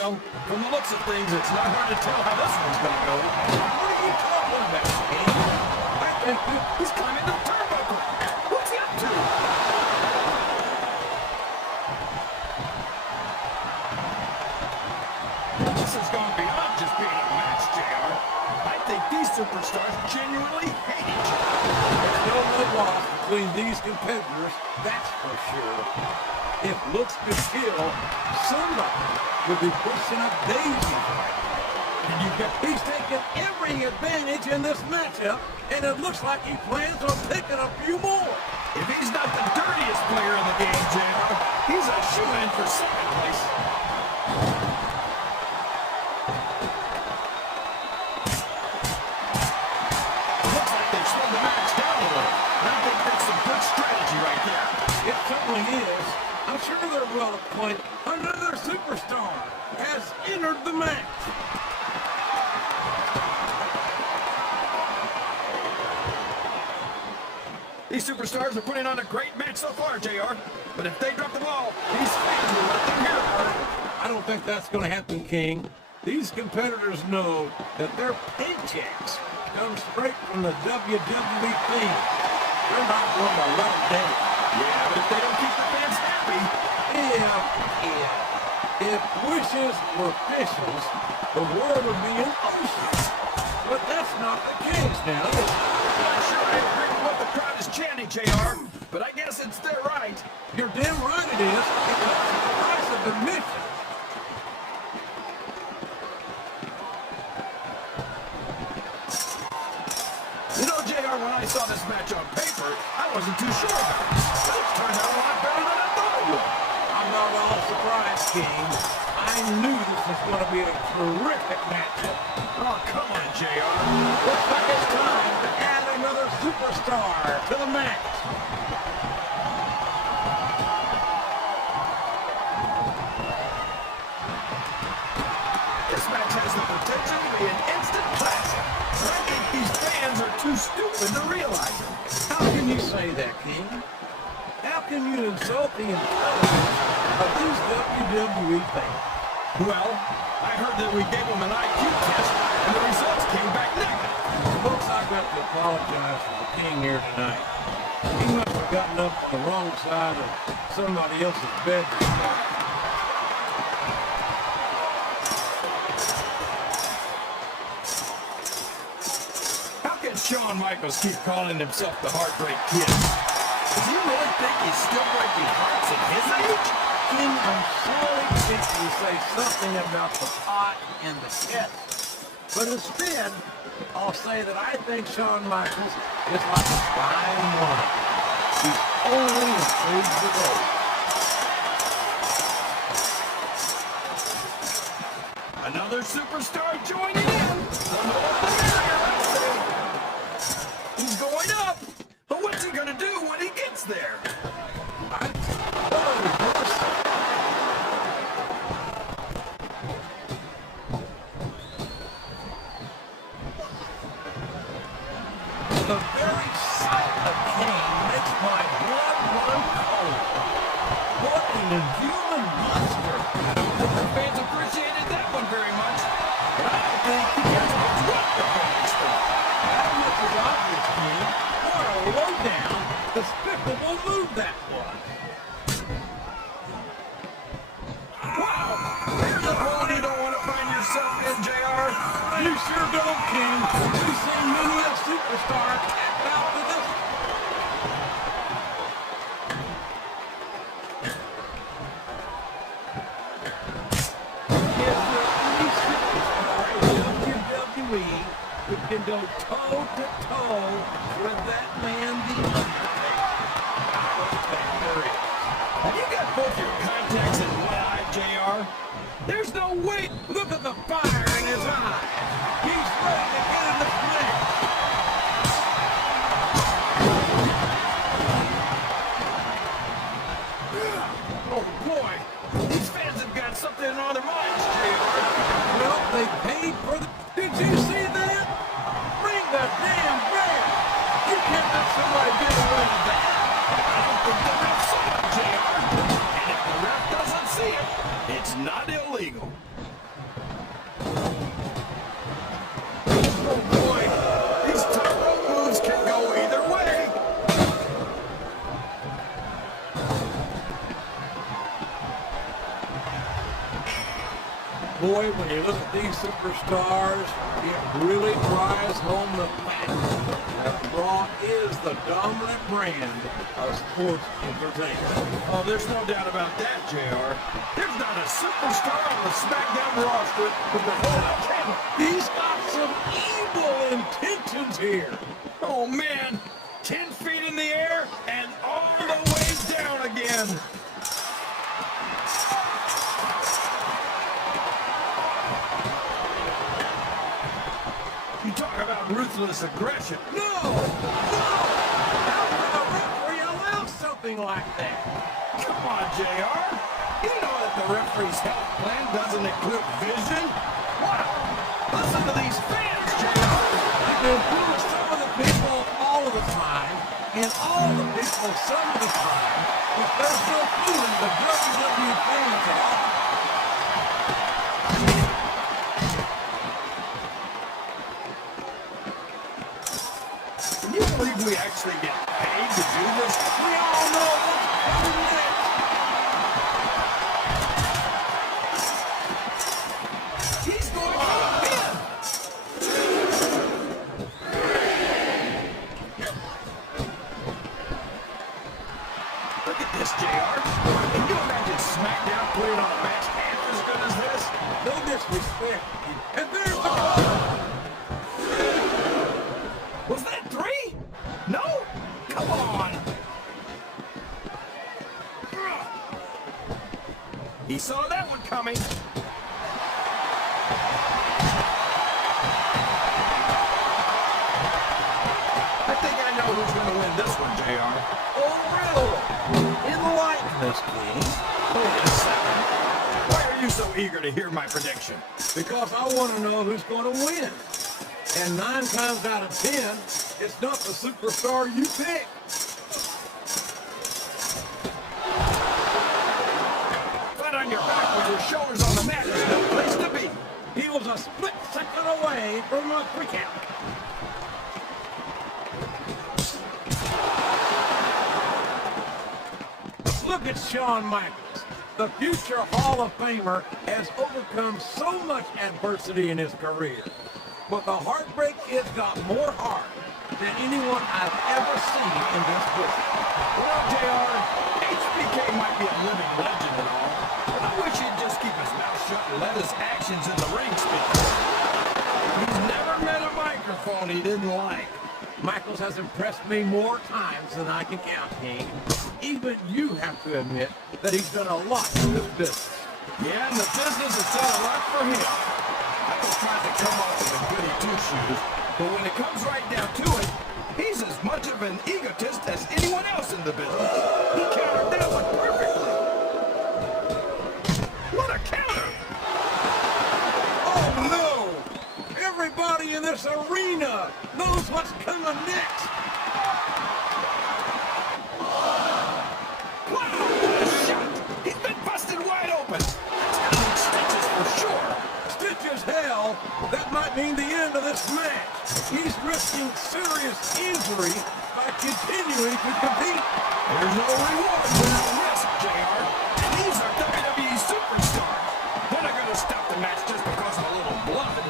Well, from the looks of things, it's not hard to tell how this one's going to go. What are you talking about, Kane? I think he's climbing the turnbuckle. What's he up to? This is going beyond just being a match, JR. I think these superstars genuinely hate each other. There's no love lost between these competitors, that's for sure. If looks could kill, somebody would be pushing up Daisy. He's taking every advantage in this matchup, and it looks like he plans on taking a few more. If he's not the dirtiest player in the game, JR, he's a shoo-in for second place. Looks like they've slowed the match down a little. I think that's some good strategy right there. It certainly is. I'm sure they're well acquainted. Another superstar has entered the match. These superstars are putting on a great match so far, JR. But if they drop the ball, these fans will let them hear about it. I don't think that's going to happen, King. These competitors know that their paychecks come straight from the WWE thing. They're not going to let it down. Yeah, but if they don't keep the fans happy... If wishes were fishes, the world would be an ocean. But that's not the case now. I'm not sure I agree with what the crowd is chanting, JR, but I guess it's their right. You're damn right it is. It comes at the price of admission. You know, JR, when I saw this match on paper, I wasn't too sure about it. But it turned out a lot better than I thought it would. I'm not all surprised, King. I knew this was going to be a terrific matchup. Oh, come on, JR. Looks like it's time to add another superstar to the match. This match has the potential to be an instant classic. I think these fans are too stupid to realize it. How can you say that, King? How can you insult the intelligence of these WWE fans? Well, I heard that we gave them an IQ test, and the results came back negative. Folks, I've got to apologize for the King here tonight. He must have gotten up on the wrong side of somebody else's bed. How can Shawn Michaels keep calling himself the Heartbreak Kid? Does he really think he's still breaking hearts at his age? King, I'm sorry to say something about the pot and the kettle. But instead, I'll say that I think Shawn Michaels is like a fine wine. He's only afraid to go. Another superstar joining in. The more the merrier, I say. He's going up. But what's he gonna do when he gets there? The very sight of Kane makes my blood run cold. What an inhuman monster. The fans appreciated that one very much. But I don't think he gets what the fans think. That much is obvious, King. What a low-down, despicable move that was. Wow! There's a hole you don't want to find yourself in, JR. You sure don't, King. We've seen many a superstar act out to this. Is there any superstar in WWE who can go toe-to-toe with that man, the Undertaker? I don't think there is. Have you got both your contacts in one eye, JR? There's no way. Look at the fire in his eye. He's ready to get in this match. Oh, boy. These fans have got something on their minds, JR. Well, they paid for the... Did you see that? Bring the damn bell. You can't let somebody get away with that. I don't think the ref saw it, JR. And if the ref doesn't see it, it's not illegal. Boy, when you look at these superstars, it really drives home the fact that Raw is the dominant brand of sports entertainment. Oh, there's no doubt about that, JR. There's not a superstar on the SmackDown roster with the head of camera. He's got some evil intentions here. Oh, man. 10 feet in the air and all the way down again. You talk about ruthless aggression. No! How can a referee allow something like that? Come on, JR. You know that the referee's health plan doesn't include vision. Wow. Listen to these fans, JR. They include some of the people all of the time, and all the people some of the time, but they're still fooling the WWE fans at all. Can you believe we actually get paid to do this? We all know what's coming next. He's going for the pin. Look at this, JR. Can you imagine SmackDown putting on a match half as good as this? No disrespect. And there's the call. Was that 3? No? Come on. He saw that one coming. I think I know who's going to win this one, JR. Oh, really? Enlighten us, King. Wait a second. Why are you so eager to hear my prediction? Because I want to know who's going to win. And 9 times out of 10, it's not the superstar you pick. Flat on your back with your shoulders on the mat is no place to be. He was a split second away from a 3 count. Look at Shawn Michaels. The future Hall of Famer has overcome so much adversity in his career. But the Heartbreak Kid's got more heart than anyone I've ever seen in this book. Well, JR, HBK might be a living legend and all, but I wish he'd just keep his mouth shut and let his actions in the ring speak. He's never met a microphone he didn't like. Michaels has impressed me more times than I can count, King. Even you have to admit that he's done a lot in this business. Yeah, and the business has done a lot for him. I don't try to come off as a goody two-shoes, but when it comes right down to it, he's as much of an egotist as anyone else in the business. He countered that one perfectly. What a counter! Oh no! Everybody in this arena knows what's coming next. Wow, what a shot! He's been busted wide open. That's gonna need stitches for sure. Stitches hell, that might mean the end of this match. He's risking serious injury by continuing to compete. There's no reward for that risk, JR. And these are WWE superstars. They're not gonna stop the match just because of a little blood.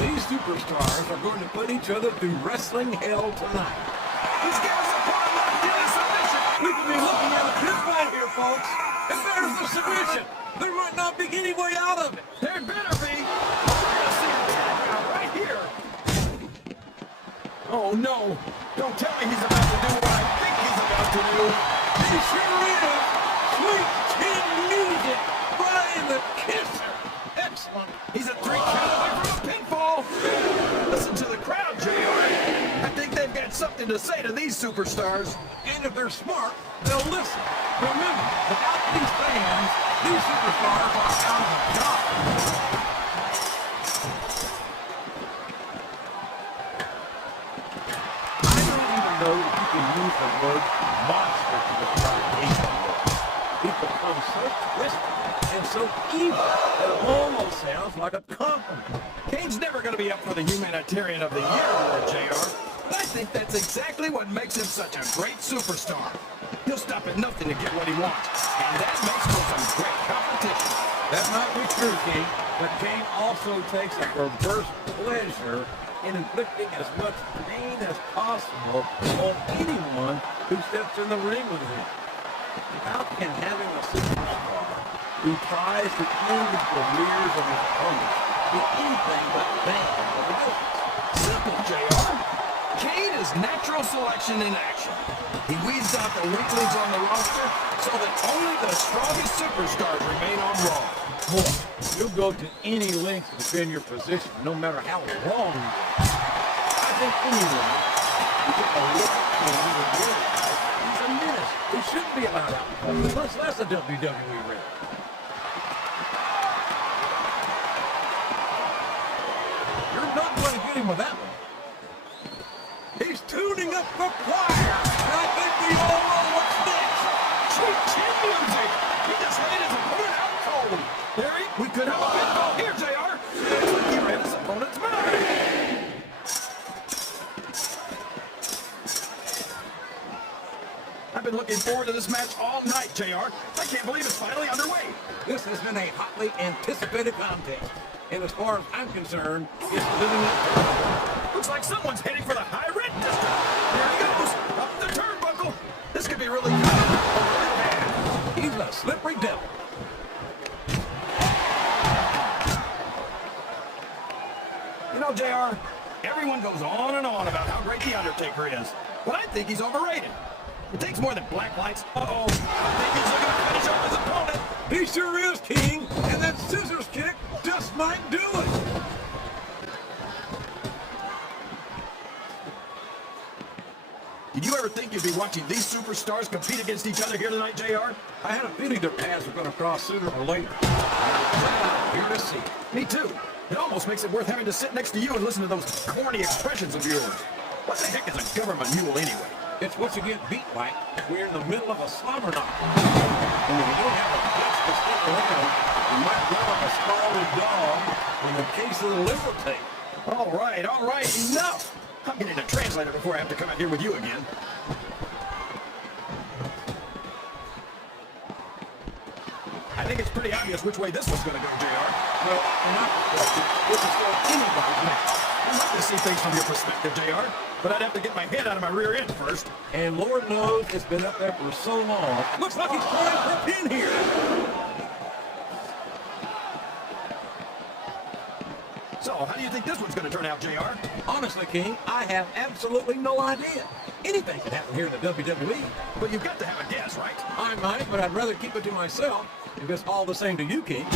These superstars are going to put each other through wrestling hell tonight. These guys are part of that daily submission. We could be looking at a pinfall here, folks. And there's the submission. There might not be any way out of it. There better be. We're gonna see a tap out right here. Oh no! Don't tell me he's about to do what I think he's about to do. He sure is. Sweet chin music. Brian the Kisser. Excellent. He's a 3 count away from a pinfall. Listen to the crowd, JR. I think they've got something to say to these superstars. And if they're smart, they'll listen. Remember, without these fans, these superstars are out of a job. I don't even know if you can use the word monster to describe Kane. He's become so twisted and so evil that it almost sounds like a compliment. Kane's never going to be up for the Humanitarian of the Year award, JR. But I think that's exactly what makes him such a great superstar. He'll stop at nothing to get what he wants. And that makes for some great competition. That might be true, King, but Kane also takes a perverse pleasure in inflicting as much pain as possible on anyone who steps in the ring with him. How can having a superstar who tries to end the careers of his opponents be anything but bad for the business? Simple, JR. Kane is natural selection in action. He weeds out the weaklings on the roster so that only the strongest superstars remain on Raw. Boy, you'll go to any length to defend your position, no matter how wrong you are. I think anyone who took a look at Kane would realize he's a menace who shouldn't be allowed out, much less a WWE ring. You're not going to get him with that one. He's tuning up the choir, and I think we all know what's next. Sweet chin music! He just laid his opponent out cold. Harry, we could have a pinfall here, JR. Looks like he read his opponent's mind. I've been looking forward to this match all night, JR. I can't believe it's finally underway. This has been a hotly anticipated contest, and as far as I'm concerned, it's living up. Looks like someone's heading for the high red district. There he goes, up the turnbuckle. This could be really good. Really bad. He's a slippery devil. You know, JR, everyone goes on and on about how great The Undertaker is, but I think he's overrated. It takes more than black lights. Uh-oh, I think he's looking to finish off his opponent. He sure is, King, and that scissors kick just might do it. Did you ever think you'd be watching these superstars compete against each other here tonight, JR? I had a feeling their paths were going to cross sooner or later. Here to see. Me too. It almost makes it worth having to sit next to you and listen to those corny expressions of yours. What the heck is a government mule anyway? It's what you get beat like when you're in the middle of a slobber knock. And when you don't have a guts to stick around, you might run like a scalded dog in the case of the liver tape. All right, enough! I'm getting a translator before I have to come out here with you again. I think it's pretty obvious which way this one's going to go, JR. Well, from my perspective, this is for anybody's match. I'd like to see things from your perspective, JR, but I'd have to get my head out of my rear end first. And Lord knows it's been up there for so long. Looks like he's trying for a pin here. So, how do you think this one's going to turn out, JR? Honestly, King, I have absolutely no idea. Anything can happen here in the WWE. But you've got to have a guess, right? I might, but I'd rather keep it to myself if it's all the same to you, King.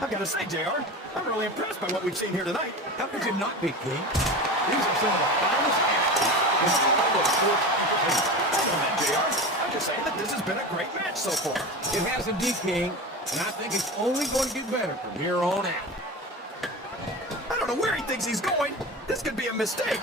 I've got to say, JR, I'm really impressed by what we've seen here tonight. How could you not be, King? These are some of the finest athletes in all of sports entertainment. I know that, JR. I'm just saying that this has been a great match so far. It has indeed, King, and I think it's only going to get better from here on out. I don't know where he thinks he's going. This could be a mistake.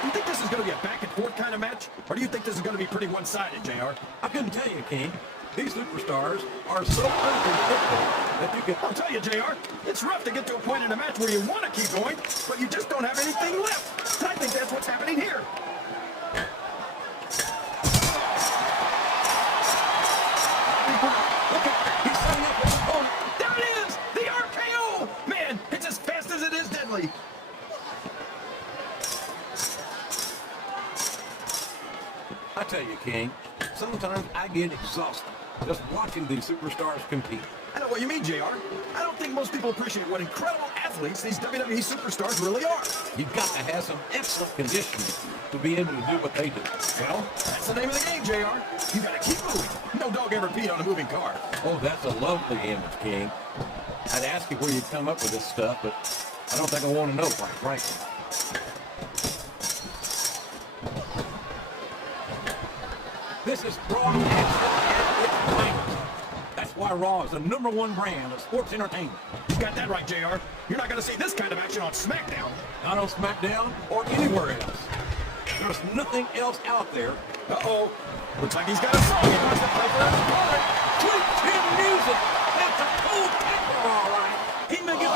Do you think this is going to be a back and forth kind of match? Or do you think this is going to be pretty one-sided, JR? I couldn't tell you, King. These superstars are so unpredictable that you can... I'll tell you, JR, it's rough to get to a point in a match where you want to keep going, but you just don't have anything left. I think that's what's happening here. He's setting up his opponent. There it is! The RKO! Man, it's as fast as it is deadly. I tell you, King, sometimes I get exhausted just watching these superstars compete. I know what you mean, JR. I don't think most people appreciate what incredible athletes these WWE superstars really are. You've got to have some excellent conditioning to be able to do what they do. Well, that's the name of the game, JR. You gotta keep moving. No dog ever peed on a moving car. Oh, that's a lovely image, King. I'd ask you where you'd come up with this stuff, but I don't think I want to know, quite frankly. This is broadcast at its finest. That's why Raw is the #1 brand of sports entertainment. You got that right, JR. You're not gonna see this kind of action on SmackDown. Not on SmackDown or anywhere else. There's nothing else out there. Uh-oh. Looks like he's got a song he wants to play for his opponent. Sweet chin music. That's a cool tempo, all right. He may get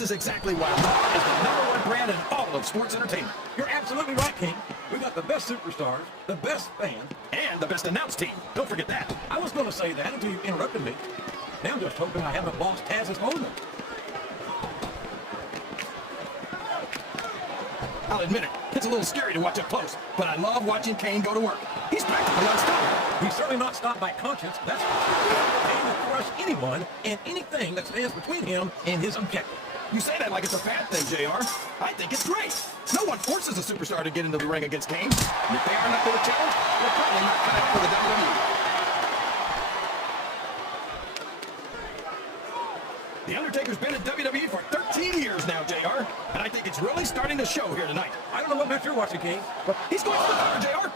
This is exactly why Raw is the #1 brand in all of sports entertainment. You're absolutely right, King. We got the best superstars, the best fans, And the best announced team. Don't forget that. I was going to say that until you interrupted me. Now I'm just hoping I haven't lost Taz's moment. I'll admit it, it's a little scary to watch up close, but I love watching Kane go to work. He's practically unstoppable. He's certainly not stopped by conscience, that's for sure. Kane will crush anyone and anything that stands between him and his objective. You say that like it's a bad thing, JR. I think it's great. No one forces a superstar to get into the ring against Kane. And if they aren't up to the challenge, they're probably not cut out for the WWE. The Undertaker's been in WWE for 13 years now, JR. And I think it's really starting to show here tonight. I don't know what match you're watching, King, but He's going for the cover, JR.